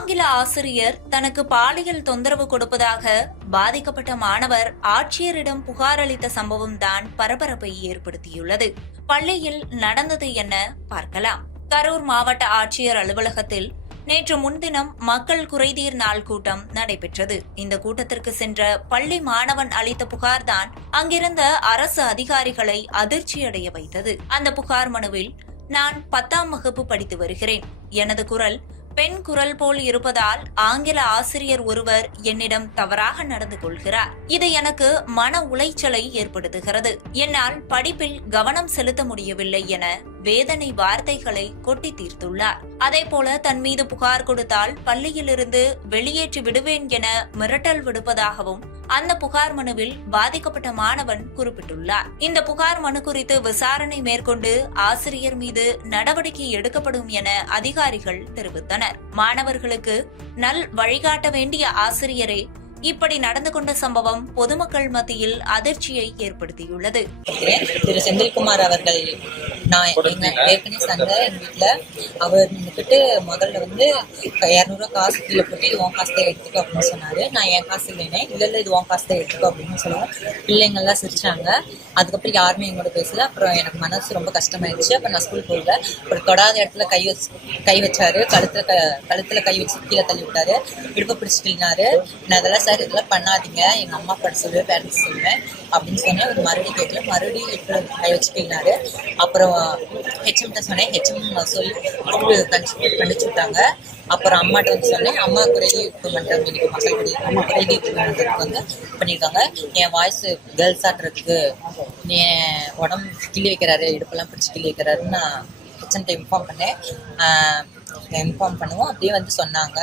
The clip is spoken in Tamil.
ஆங்கில ஆசிரியர் தனக்கு பாலியல் தொந்தரவு கொடுப்பதாக பாதிக்கப்பட்ட மாணவர் ஆட்சியரிடம் புகார் அளித்த சம்பவம் தான் பரபரப்பை ஏற்படுத்தியுள்ளது. பள்ளியில் நடந்தது என்ன பார்க்கலாம். கரூர் மாவட்ட ஆட்சியர் அலுவலகத்தில் நேற்று முன்தினம் மக்கள் குறைதீர் நாள் கூட்டம் நடைபெற்றது. இந்த கூட்டத்திற்கு சென்ற பள்ளி மாணவன் அளித்த புகார்தான் அங்கிருந்த அரசு அதிகாரிகளை அதிர்ச்சியடைய வைத்தது. அந்த புகார் மனுவில், நான் 10ஆம் வகுப்பு படித்து வருகிறேன். எனது குரல் பெண் குரல் போல் இருப்பதால் ஆங்கில ஆசிரியர் ஒருவர் என்னிடம் தவறாக நடந்து கொள்கிறார். இது எனக்கு மன உளைச்சலை ஏற்படுத்துகிறது. என்னால் படிப்பில் கவனம் செலுத்த முடியவில்லை என வேதனை வார்த்தைகளை கொட்டி தீர்த்துள்ளார். அதேபோல தன் மீது புகார் கொடுத்தால் பள்ளியிலிருந்து வெளியேற்றி விடுவேன் என மிரட்டல் விடுப்பதாகவும் அந்த புகார் மனுவில் பாதிக்கப்பட்ட மாணவன் குறிப்பிட்டுள்ளார். இந்த புகார் மனு குறித்து விசாரணை மேற்கொண்டு ஆசிரியர் மீது நடவடிக்கை எடுக்கப்படும் என அதிகாரிகள் தெரிவித்தனர். மாணவர்களுக்கு நல் வழிகாட்ட வேண்டிய ஆசிரியரே இப்படி நடந்து கொண்ட சம்பவம் பொதுமக்கள் மத்தியில் அதிர்ச்சியை ஏற்படுத்தியுள்ளது. திரு செந்தில்குமார் அவர்கள், நான் ஏற்கனவே சண்டை எங்க வீட்டுல அவர் நின்றுக்கிட்டு முதல்ல வந்து 200 காசு கீழே போட்டு இது உன் காசு தான் எடுத்துக்கோ அப்படின்னு சொன்னாரு. நான் என் காசு இல்லைனே, இல்ல இது உன் காசு தான் எடுத்துக்கோ அப்படின்னு சொல்லுவோம். பிள்ளைங்கள்லாம் சிரிச்சாங்க. அதுக்கப்புறம் யாருமே எங்களோட பேசல. அப்புறம் எனக்கு மனசு ரொம்ப கஷ்டமாயிடுச்சு. அப்புறம் நான் ஸ்கூல் போகல. அப்புறம் தொடாத இடத்துல கை வச்சாரு. கழுத்துல கை வச்சு கீழே தள்ளி விட்டாரு. இடுப்பை பிடிச்சிக்கினாரு. நான் அதெல்லாம் சார் இதெல்லாம் பண்ணாதீங்க, எங்க அம்மா அப்பா சொல்லுவேன், பேரண்ட்ஸ் சொல்லுவேன் அப்படின்னு சொன்னேன். ஒரு மறுபடியும் கேட்கல. மறுபடியும் இடுப்புல கை வச்சுக்கினாரு. அப்புறம் ஹெச்எம்கிட்ட சொன்னேன். ஹெச்எம் சொல்லி கண்டிச்சு விட்டாங்க. அப்புறம் அம்மாட்ட வந்து சொன்னேன். அம்மா குறைதீர்ப்பு மன்றம் இன்னைக்கு மக்கள் குறைதீர்ப்பு மன்றத்துக்கு வந்து பண்ணியிருக்காங்க. என் வாய்ஸ் கேர்ள்ஸ் ஆட்டுறதுக்கு என் உடம்பு கிள்ளி வைக்கிறாரு, இடுப்பெல்லாம் பிடிச்சி கிள்ளி வைக்கிறாருன்னு நான் ஹெச்எம்கிட்ட இன்ஃபார்ம் பண்ணேன். இன்ஃபார்ம் பண்ணுவோம் அப்படியே வந்து சொன்னாங்க.